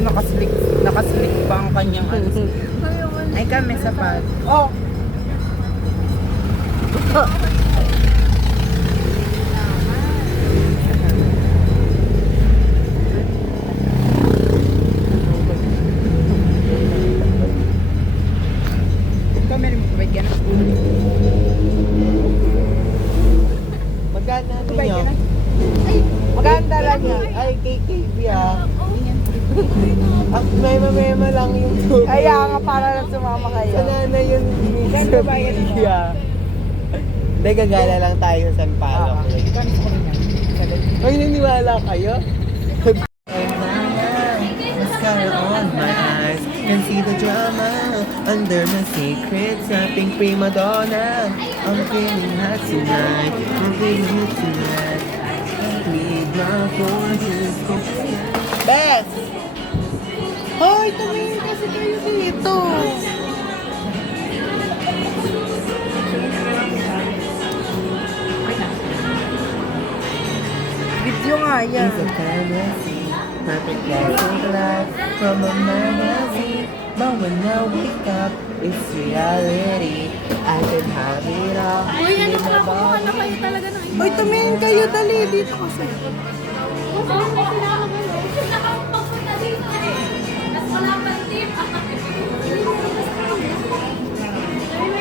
Ay, nakaslik pa ang kanyang ano. Ay, kami sa pad. Oh! Kami rin magpapayad ka na. Magkano ano Magpapayad ka niya? na. Ay, maganda lang yan. Ay, KKB ah. Ang mema lang yung tubig. Kaya nga para lang sumama kayo. Sa nanay yung Ganda ba yan? Yeah. Hindi, gagala lang tayo sa San Palo. Kami sa kanya. Ay, naniwala kayo? Mascara on my eyes, can see the drama under my secret, snapping prima donna. I'm feeling hot tonight, I'm feeling hot tonight. Lead my forces. Bes! Hoy, tumingin kasi kayo dito. Video nga yan. It's a fantasy, perfect life life from a magazine. But when I wake up, it's reality. I can have it all. Uy, ano ka? Kumuha na kayo talaga ng iba. Hoy, tumingin kayo, dali dito kasi.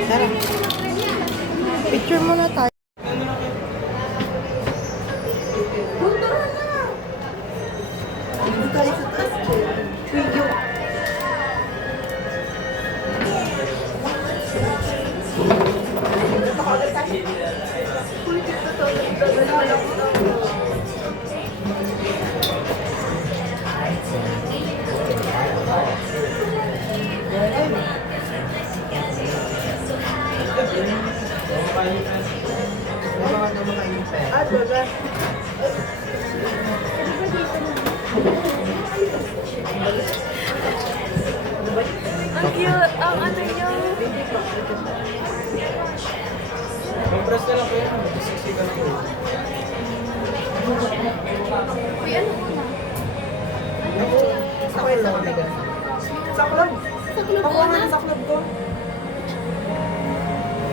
Tara. Picture muna tayo. Dito tayo sa taas. Video. Ang cute. Ang ano nyo. Compress na lang kayo, mag-sexy ka lang yun. Uy, ano mo na? Okay lang kami ganun. Saklog. Sa club Ako mo nga na? sa saklog ko.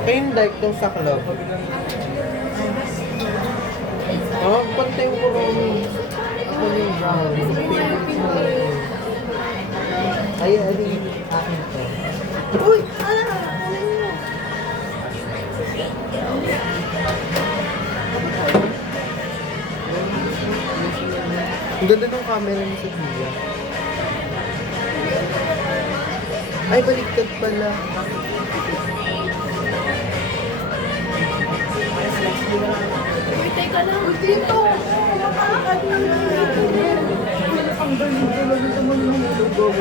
Kayo yung dark yung saklog. Oh, pantay mo kung ako yung brown. Ay, alin akin to. Uy! Ala! Ala nyo! Ang ganda ng camera ni Sophia. Ay, baliktad pala. Uy, teka lang. Dito! Nakakad na nga! Ang galing talaga naman ng lugaw.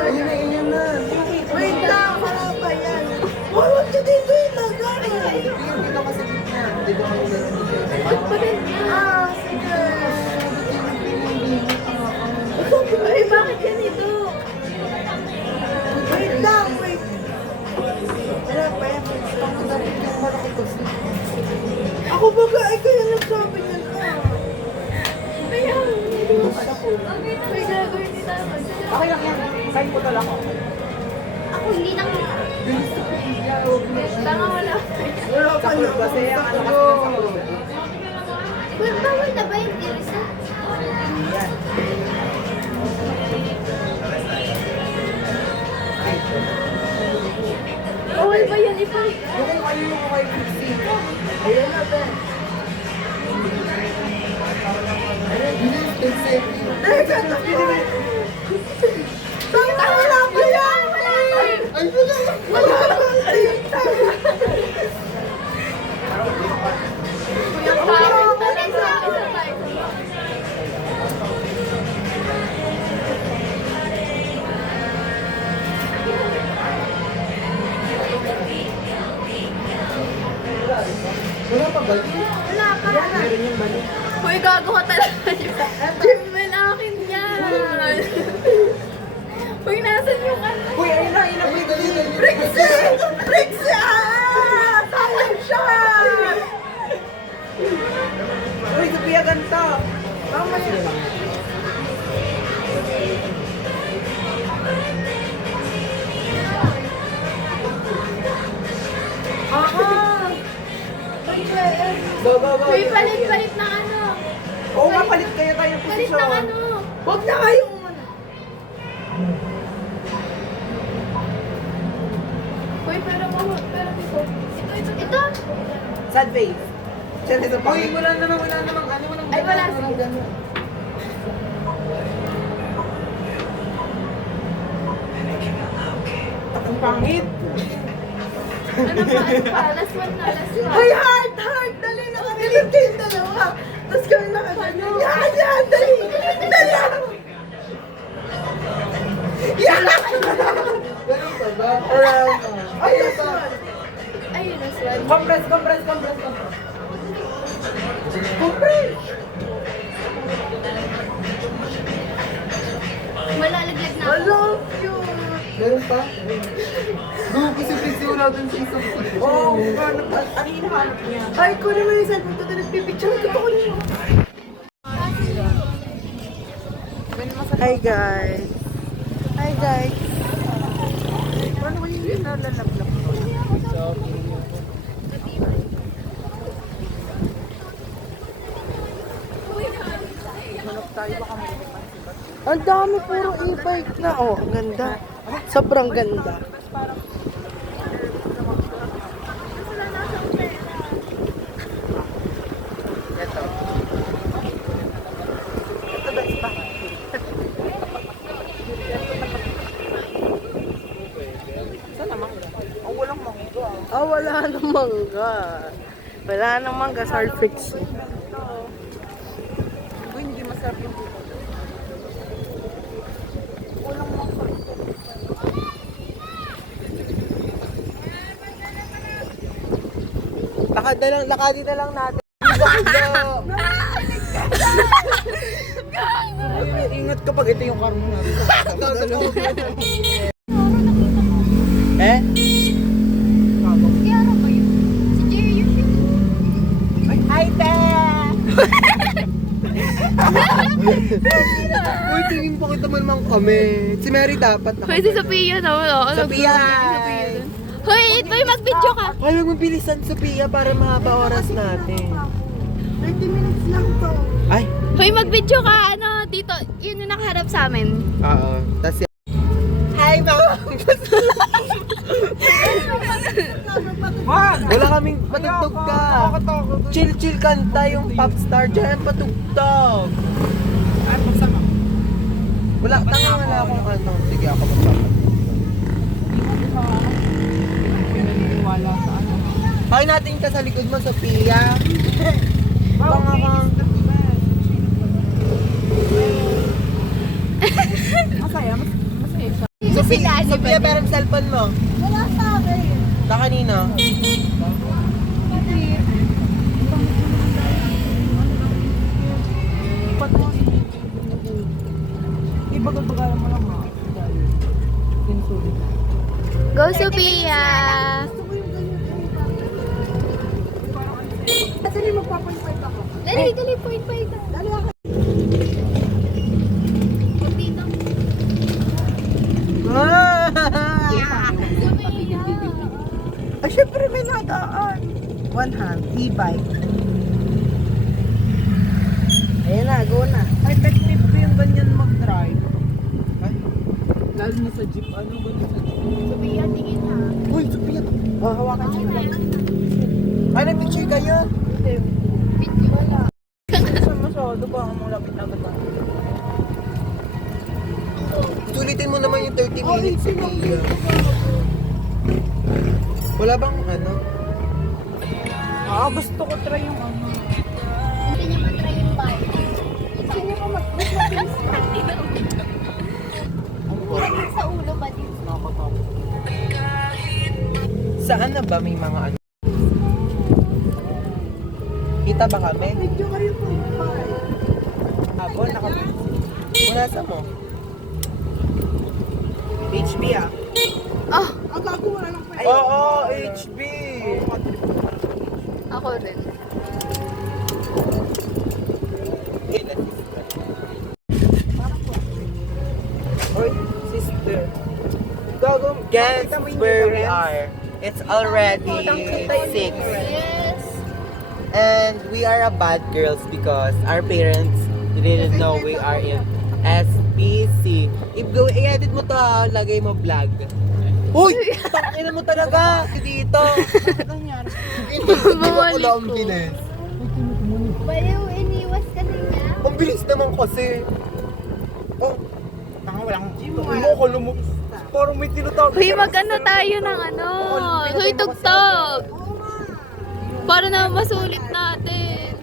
Ayun na. Wait lang! Wala pa yan. Wala ka dito ilagay! Dito ka sa gitna. Dito ka sa gitna. Ba't pa rin? Ah, sige. Uy, bakit ganito? Wait lang, wait. Wala pa yan. Ako dapat yung malaki ko. Ako baga, ay kaya nagsabi niya na. Kaya, may gagawin ni Tama. Okay lang yan. Sign ko talaga ako. Ako hindi na. Tanga wala. Wala pa na. Kasi ang ano kasi sa ulo. Uy, bawal na ba yung Teresa? Yan. Bawal ba yan ipa? Yung kayo yung kay Pixie. Ayun na, Ben. Teka, wala pa yan! Ay, wala pa yan! Yung parang talaga. Isa tayo. Wala pa balik? Wala pa. Meron yung balik. Uy, gagawa talaga niya. Jimwell, akin yan. Uy, nasan yung ano? Uy, ayun na, ayun na. Ay, dali, dali. Trixie! Trixie! Ah! Sayang siya! Uy, Sophia, ganito. Mamaya. Aha! Go, go, go. Uy, palit-palit ng ano. Oo nga, palit kayo tayo ng Palit posisyon. ng ano. Huwag na kayong ano. Uy, pero dito. Ito. Sad face. Siyempre sa Uy, wala namang ano, walang Ay, wala. walang gano'n. Ang pangit. Ano pa? Last one na, last one. Ay, heart! Dali na kami. Dali kayong dalawa. Tapos kami nakagano. Yan! Dali! Dali! Yan! Ganun pa ba? Ay, last one. Ayun, last one. Compress. Compress! Malalaglag na I ako. love you! Meron pa? Go, kasi busy wala dun sa isang Oo, ano yung hinahanap niya? Ay, kunin mo yung cellphone ko na nagpipicture. Ito ko rin. Hi guys. Hi guys. Paano ko yung nalalablak ko? Manok tayo baka may ang dami puro e-bike na. Oh, ang ganda. Sobrang ganda. Ah, wala nang mangga. Wala nang mangga. Sour fix. Hindi masarap yung lakadi na lang natin. Ingat kapag ito yung karmo natin. Eh? Kaya ba yun? Si Jerry yun. Hi, Te! Uy, tingin po kita man kami. Si Mary dapat na. Hoy, si Sophia na. Oo, Sophia! Hoy, ito yung mag-video ka. Alam mo, bilisan, Sophia, para mahaba oras natin. 30 minutes lang to. Ay! Hoy, mag-video ka. Ano, dito. Yun yung nakaharap sa amin. Oo. Tapos hi, mga! Wala kaming patugtog ka. Chill kanta yung popstar dyan. Patugtog. Ay, magsama. Wala akong ano. Sige, ako magsama. Bakit natin ka sa likod mo, Sophia? Baka kang... Masaya siya. Ito si Daddy ba? Sophia, pero yung cellphone mo. Wala sa akin. Na kanina? Ibagay-bagayan mo lang mga. Go, Sophia! Kasi hindi magpapanipay ako. Dali, point pa ito. Dali ako. Huwag dito. Ay, syempre may nadaan. One hand, e-bike. Ayan na, go na. Ay, pet tip ko yung ganyan mag-drive. Ay, lalo na sa jeep. Ano ganyan sa jeep? Sophia, tingin ha. Uy, Sophia. Oh, hawakan siya. Ay, nag-picture kayo? Hindi. Video wala. Masyado ba ang lapit na agad? Sulitin mo naman yung 30 minutes. Wala bang ano? Gusto ko try yung ano. Hindi niya matry yung bike. Sino ka mas Sa ulo ba din? Saan na ba may mga ano? Kita ba kami? Medyo kayo po. Hapon, wala sa mo. HB ah. Oh, Ang gagawa lang pa. Oo, HB. ako rin. where we are. It's already 6. Yes. And we are a bad girls because our parents didn't know we are in SPC. If go i-edit mo to ha, lagay mo vlog. Uy! Tangina mo talaga! Dito! Bumalik Wala ang ko. bilis. Baliw, iniwas ka niya. Ang bilis naman kasi. Oh, Tanga, walang ano ko lumabas. Parang may tinatawag. Uy, mag-ano tayo ng ano? Uy, tugtog. Para na masulit natin.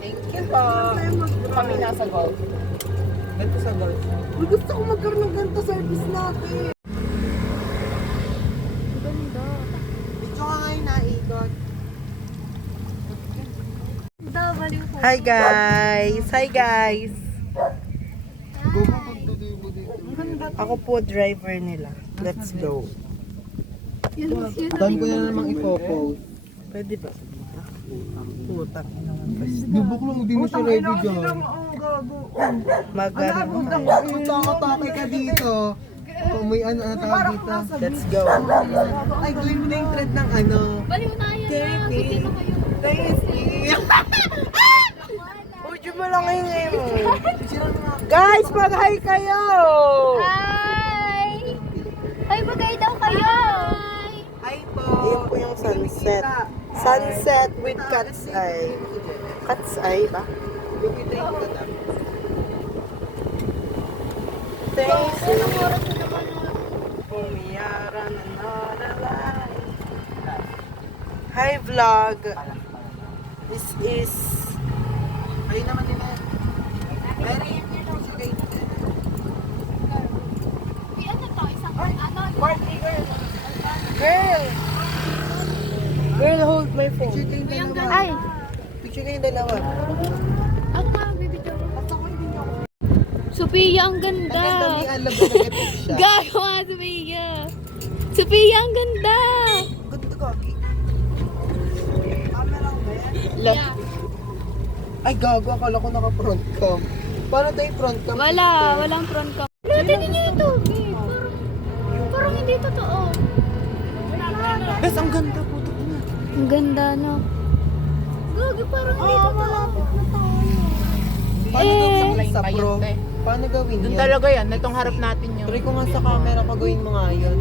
Thank you po. kami nasa golf. Ganito sa golf. Uy, gusto ko magkaroon ng ganito service natin. Ganda. Dito ka ngayon naikot. Ganda, baliw ko. Hi guys! Hi guys! Ako po driver nila. Let's go. Yun. Dami ko na namang ipopost. Pwede ba? Putak. Dubok lang, hindi mo siya ready dyan. Magano. Atake ka dito. Kung may ano tawag dito. Let's go. Ay, gawin mo na yung thread ng ano. Baliw na yan na. Bitin mo kayo. Uy, mo lang ngayon ngayon. Guys, mag-hi kayo! Hi! Ay, bagay daw kayo! Hi po! Ayan po yung sunset. Sunset with cat's eye. Cat's eye ba? Thanks. Pumiyara na nalalay. Hi vlog. This is... Ay naman din na. Very Ano to? Isang ano? Party girl! Girl! Girl, hold my phone. Picture kayong dalawa. Ay! Picture kayong dalawa. Ako nga, bibidyo. Sophia, ang ganda! Ang ganda ni Alam na nag-epic siya. Gagawa, Sophia! Sophia, ang ganda! Ganda kaki. Yeah. Ay, gago. Akala ko naka-front cam. Paano tayo front cam? Walang front cam. Natin niyo ito! Parang hindi totoo. Bes, ang ganda. Puto ko na. Ang ganda, no? Gagi, parang hindi totoo. Paano gawin Eh. sa pro? Paano gawin Doon yun? talaga yan, itong harap natin yun. Try ko nga sa camera pa gawin mo nga yun.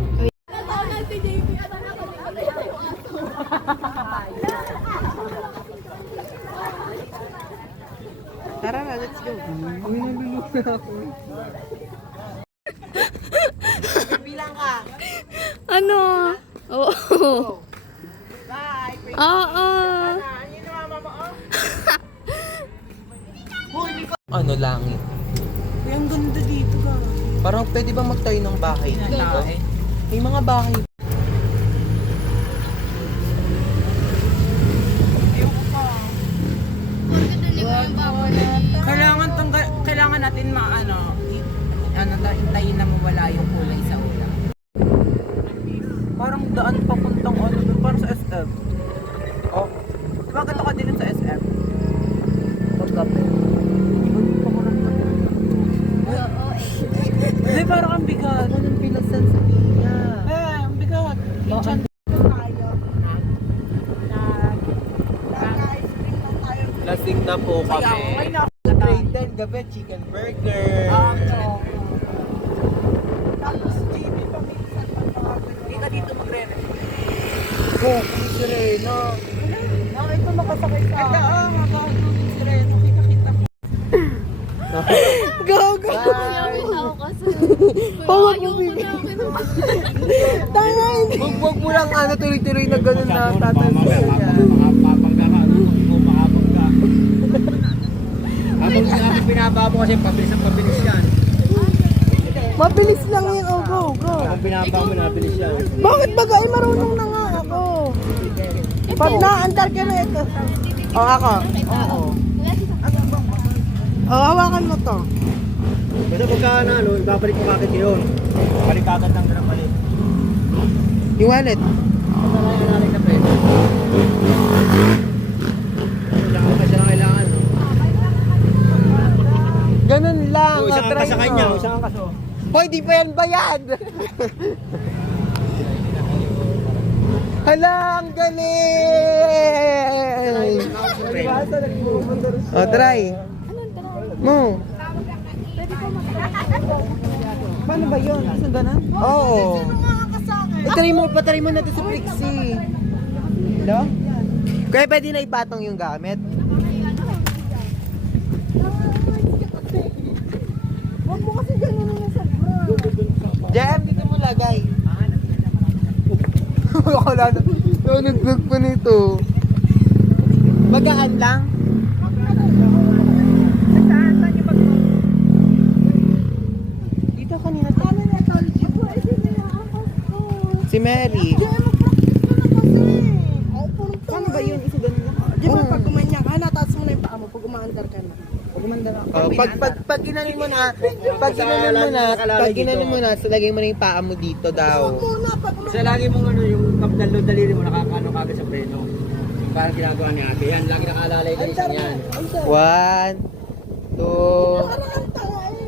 Tara na, let's go. Uy, nalulog na ako. Bilang ka. Ano? Oo. Bye. Oo. Ano langit? Uy, ang ganda dito ka. Parang pwede ba magtayo ng bahay dito? Ay, May mga bahay. kailangan natin hintayin na mawala yung kulay sa ulam. Parang daan papuntang ano doon, parang sa SF. Oh, diba ganito ka din sa SF? Pagkape. Ay, parang ang bigat. Anong pinagsan sa pinya? Ang bigat. Kitchen. Lasing na po kami. Brayden, gabi, chicken burger. Hindi ka dito magre-rest. Oh, si Rena. Ito makasakay sa akin. Si Reno, kita-kita ko. Gago! Yamin ako kasi. Huwag mo Ayaw ko na akin. Tangay! Huwag mo lang ano, tuloy-tuloy na gano'n na tatansin niya. Habang binaba mo kasi pabilis ang pabilis yan. Mabilis lang yun, oh, go, go. Habang binaba mo, nabilis yan. Bakit bagay marunong na nga ako? Pag naandar ka na ito. O, ako. Oo. O, hawakan mo to. Kasi pagka ano, ibabalik mo agad yun. Balik agad lang na balik. Yung wallet. Narin na pwede. Kailangan kasi na kailangan. nga, try mo. Isang kaso. Hoy, di pa yan bayad! Hala, ang galing! O, try. Mo. Paano ba yun? Isang ganun? Oo. Try mo, patry mo natin si Prixie. Hello? Kaya pwede na ipatong yung gamit. Huwag mo kasi ganun yung sobra. Jam, dito mo lagay. Wala na. Naglag pa nito. Magaan lang. Saan yung pag... Dito kanina. Ano na tol? Pwede na yung akas ko. Si Mary. Diyan, mag-practice ka na kasi. Ay, punta. Paano ba yun? Isang ganun? Di ba pag gumanya ka, nataas mo na yung paa mo pag umaandar ka na. Pag umanda na. Oh, pag ginanin mo na, pag ginanin mo na, so lagay mo na yung paa mo dito daw. Muna, pag Sa lagi mong ano, yung kapdalo daliri mo, nakakano kagad sa preno. Parang ginagawa ni ate. Yan, lagi nakalalay ka isang yan. 1, 2,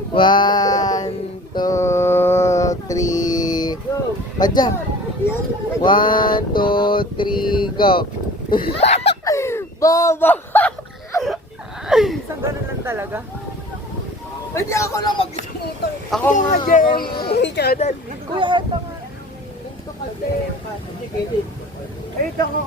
1, 2, 3. Madya. 1, 2, 3, go. Bobo! Isang ganun lang talaga. Hindi ako na mag-isumutang. Ako nga, Jay. Ikaw dan. Kuya, ito nga. Gusto kasi. Ay, ito ako